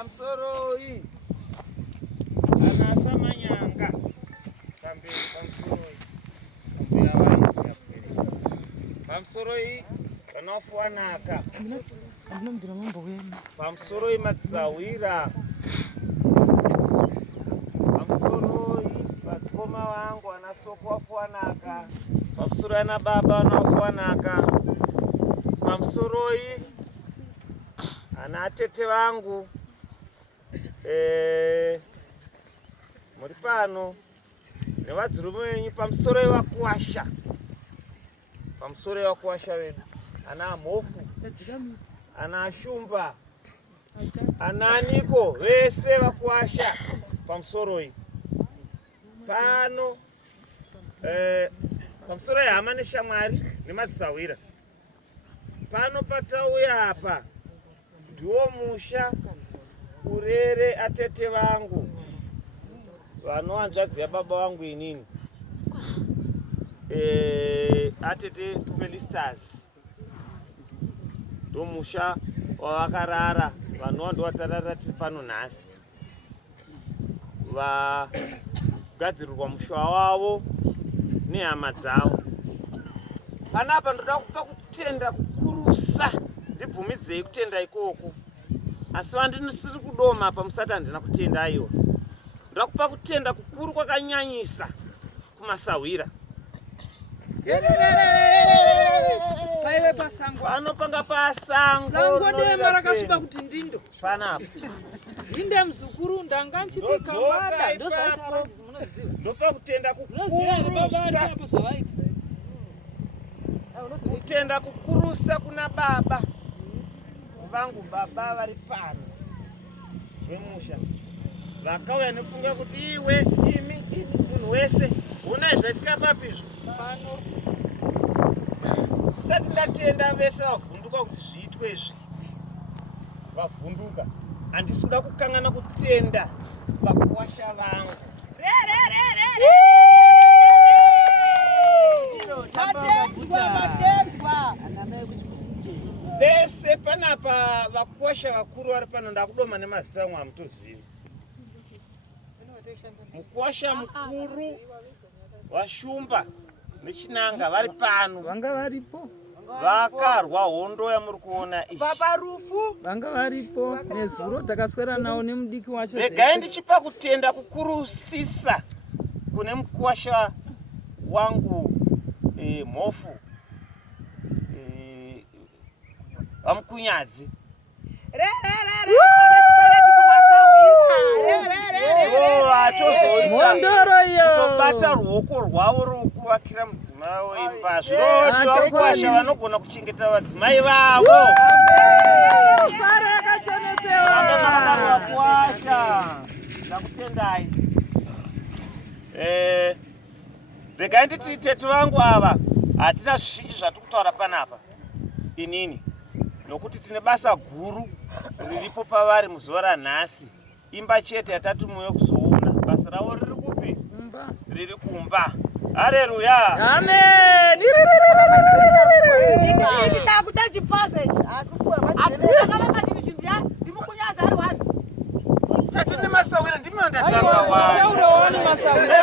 Pamsoro hii anasa manyanga pamberi pamsoro hii pamsoro hii panofuanaka pamsoro hii matsawira pamsoro hii vatsikoma vangu anasoko wafuanaka pamsoro ana baba wanafuanaka pamsoro hii ana atete vangu muri pano nevadzirume venyu pamsoro yevakuwasha vedu ana amhofu ana ashumba ana aniko vese vakuwasha pamsoro iyi pano pamsoro yehama neshamwari nemadzisawira pano patauya apa ndiwo musha urere atete vangu vanohanzvadzi yababa vangu inini atete Felisters ndo musha wavakarara vanova ndovatarara tiri pano nhasi vagadzirirwa musha wavo nehama dzavo. Panapa ndoda kupa kutenda kukurusa ndibvumidzei kutenda ikoko, asi vandinisiri kudoma apa musati handina kutenda iwo. Ndoda kupa kutenda kukuru kwakanyanyisa kumasawira. Paiwe pasango. Pano panga pasango. Sango dema rakasvika kuti ndindo. Panapa. Inde mzukuru ndanga nchitika wada ndozvaita munoziva. Ndopa kutenda kukurusa. Munoziva baba ndipo zvavaita. Kutenda kukurusa kuna baba vangu baba vari pano zvemusha vakauya nefunga kuti iwe imi munhu wese una zvaitika papizvo pano sati ndatenda vese vavhunduka kuti zviitwe izvi vavhunduka. Handisi kuda kukangana kutenda vakuwasha vangu. Vese panapa vakuwasha vakuru vari pano ndakudoma nemazita amwe hamutozivi. Mukuwasha mukuru washumba nechinanga vari pano. Vanga varipo. Vakarwa hondo yamuri kuona ishi. Baba Rufu Vanga varipo nezuro takaswera nawo nemudiki wacho. Regai ndichipa kutenda kukurusisa kune mukuwasha wangu mhofu vamukunyadzi. Mondoro iyo kutobata ruoko rwavo rokuvakira mudzimai weimba zvirokuwasha vanogona kuchengeta vadzimai vavo. Kuwasha ndakutendai. Regai nditi tete vangu ava hatina zvizhinji zvatiri kutaura panapa inini, nokuti tine basa guru riripo pavari muzuva ranhasi. Imba chete yatatumiwe kuzoona. Basa ravo riri kupi? Riri kumba. Haleluya. Amen. Nditakuta chipasechi akukura chindiya ndimukunyaza ari wani Tatine masawira ndimi Taura wandatanga. wani masawira.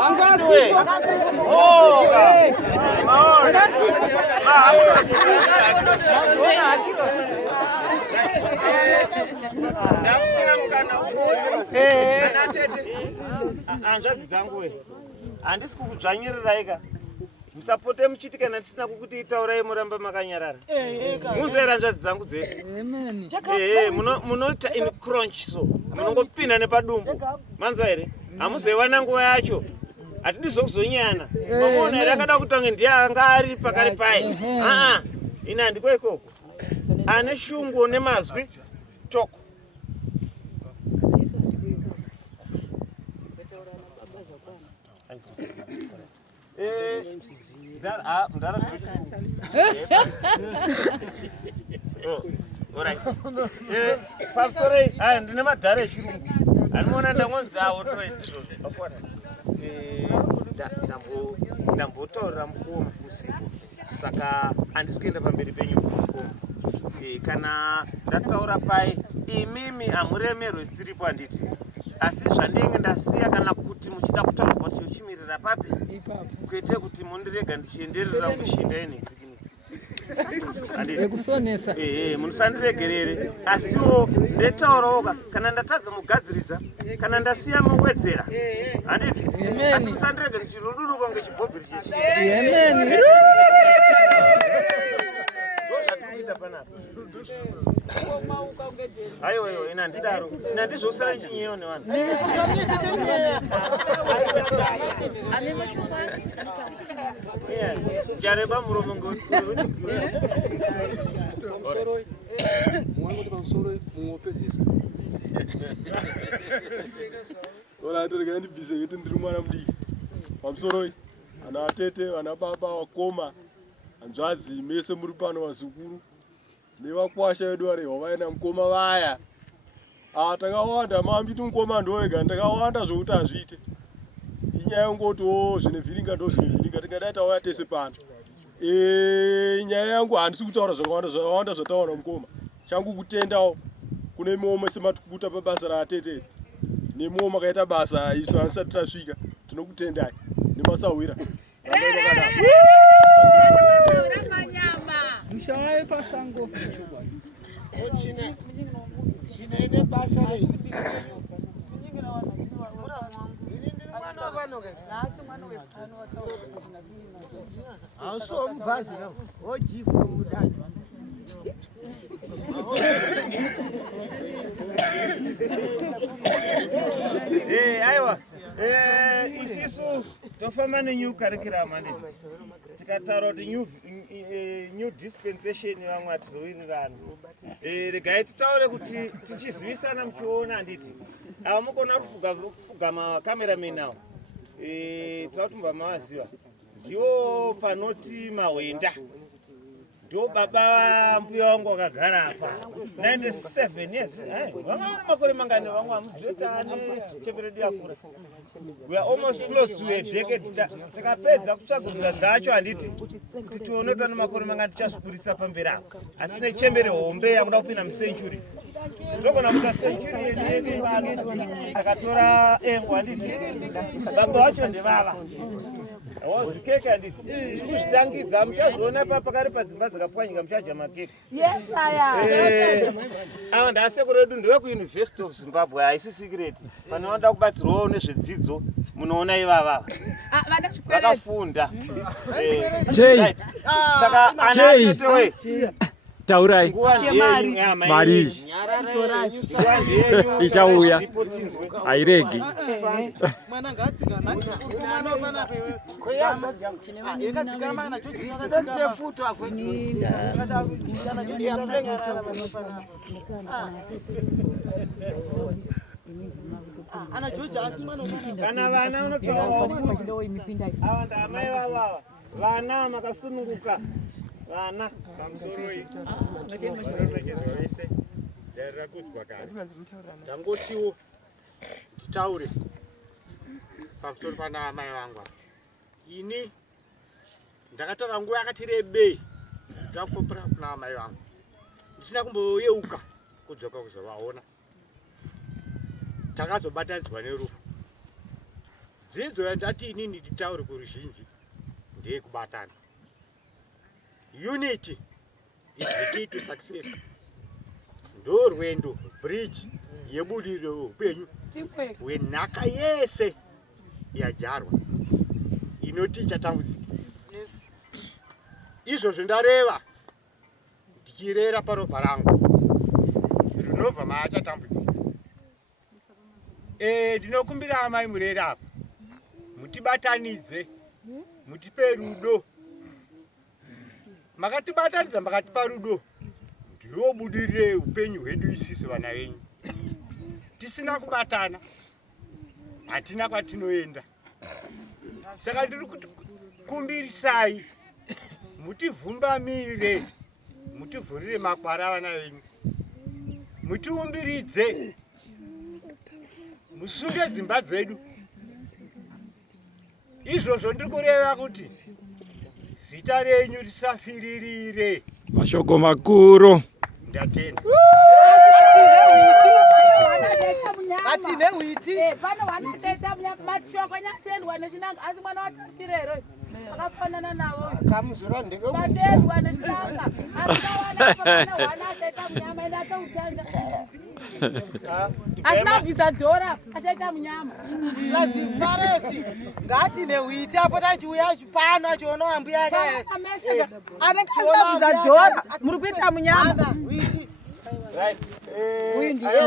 Angasi. Oh. Maona. Ndakusina mukana uyu. Anatete. Hanzvadzi dzangu we. Handisi kukudzvanyiriraika. Musapote muchiti kana ndisina kukuti itaurai muramba makanyarara. Munzvera hanzvadzi dzangu dzese. Amen. Munoita in crunch so. Munongopinda nepadumbu. Manzwa here? Hamuzoiwana nguva yacho. Hatidi kuzonyana. Mamona here akada kutanga ndiye anga ari pakari pai. Ina handiko ikoko. Ane shungu nemazwi toko. Pamsoro ndine madhara echirungu. Anoona ndangonzawo ndambotaurira mukoma usiku, saka handisi kuenda pamberi penyu mukoma. kana ndataura pai imimi hamuremerwe stiripo handiti, asi zvandinenge ndasiya kana kuti muchida kutaura kuti uchimirira papi kwete kuti mundirega ndichienderera kushinda yenhezvikini ekusonesa munosandiregerere, asiwo ndetaurawo kana ndatadza mugadzirisa kana ndasiya muwedzera handiti, asi musandirege ndichiruduruka ngechibhobhiri chese ndozvatikuita panapa. Aiwa ina ndidaro ina ndizosara chinyeyo nevanhu jareba muromo ngotsuru ora atorega ndibvise kuti ndiri mwana mudiki pamusoro ana atete vana baba wakoma hanzvadzi mese muri pano vazukuru nevakwasha vedu varehwa vaina mukoma vaya takawanda mambiti mukoma ndoega takawanda zvokuti hazviite inyaya yongotiwo zvine vhiringa ndo zvine vhiringa tingadai tauya tese pano nyaya yangu handisi kutaura zvakawanda zvataura mukoma changu kutendawo kune mimwe sematikuta pabasa raatete nemimwe makaita basa isu hanisati tasvika tinokutendai nemasahwira mshawai pasango chine basa rei hausiwo mubhazi ravo ojifu mudani aiwa isisu tofamba nenew curriculum handiti tikataura kuti new dispensation vamwe hatizowirirana regai titaure kuti tichizivisana muchiona handiti ava mukona kufuga makamerameni avo tava kuti mubva mavaziva ndiwo panoti mahwenda ndo baba mbuya wangu wakagara apa 97 years vamwe makore mangani vamwe hamuziyotane cheperedu yakura we are almost close to a decade takapedza kutsvagurira dzacho handiti kuti tione tane makore mangani tichazvikurisa pamberi apo hatine chembere hombe yakuda kupinda mucentury togona kuita century yedu akatora engo handiti baba vacho ndevava wazikeke handiti tikuzvitangidza muchazoona pakari padzimba dzakapwanyika muchadya makeke ava ndasekuru redu ndevekuuniversity of Zimbabwe haisi secret panoda kubatsirwawo nezvedzidzo munoona ivava vakafunda saka anatetewe taurai mari ichauya hairegi kana vana unotauraava ndaamai vavava vana makasununguka vana ndangotiwo titaure pamusoro pana amai vangu ini ndakatora nguva yakati rebei ndakupopera kuna amai vangu ndisina kumboyeuka kudzoka kuzovaona takazobatanidzwa nerufu dzidzo yandati inini nditaure kuruzhinji ndeyekubatana. Unity is the key to success. Ndo rwendo bridge yebudiriro upenyu wenhaka yese yajarwa inoticha tambudziko. Izvozvo ndareva ndichirera paropa rangu rinobva maachatambudzika. Ndinokumbira amai murera apa mutibatanidze, mutipe rudo. Makatibatanidza makatipa rudo ndiwo budirire upenyu hwedu isusu vana venyu. Tisina kubatana hatina kwatinoenda. Saka ndiri kukumbirisai mutivhumbamire, mutivhurire makwara vana venyu, mutiumbiridze, musunge dzimba dzedu. Izvozvo ndiri kureva kuti zita renyu risafiririre Mashoko makuru. Ndatenda. Atine witi. Pano wanateta mashoko nyatendwa nechinanga asi mwana watirero akafanana navo Kamuzura ndiko. patendwa nechinanga asi kawana pana wanateta munyama enda kautanga asina bvisa dhora achaita munyama Lazi faresi. Ngatine witi apo tachiuya pano achiona wambu yake. Anenge asina bvisa dhora. Muri kuita munyama. Witi. Right. uyu ndiye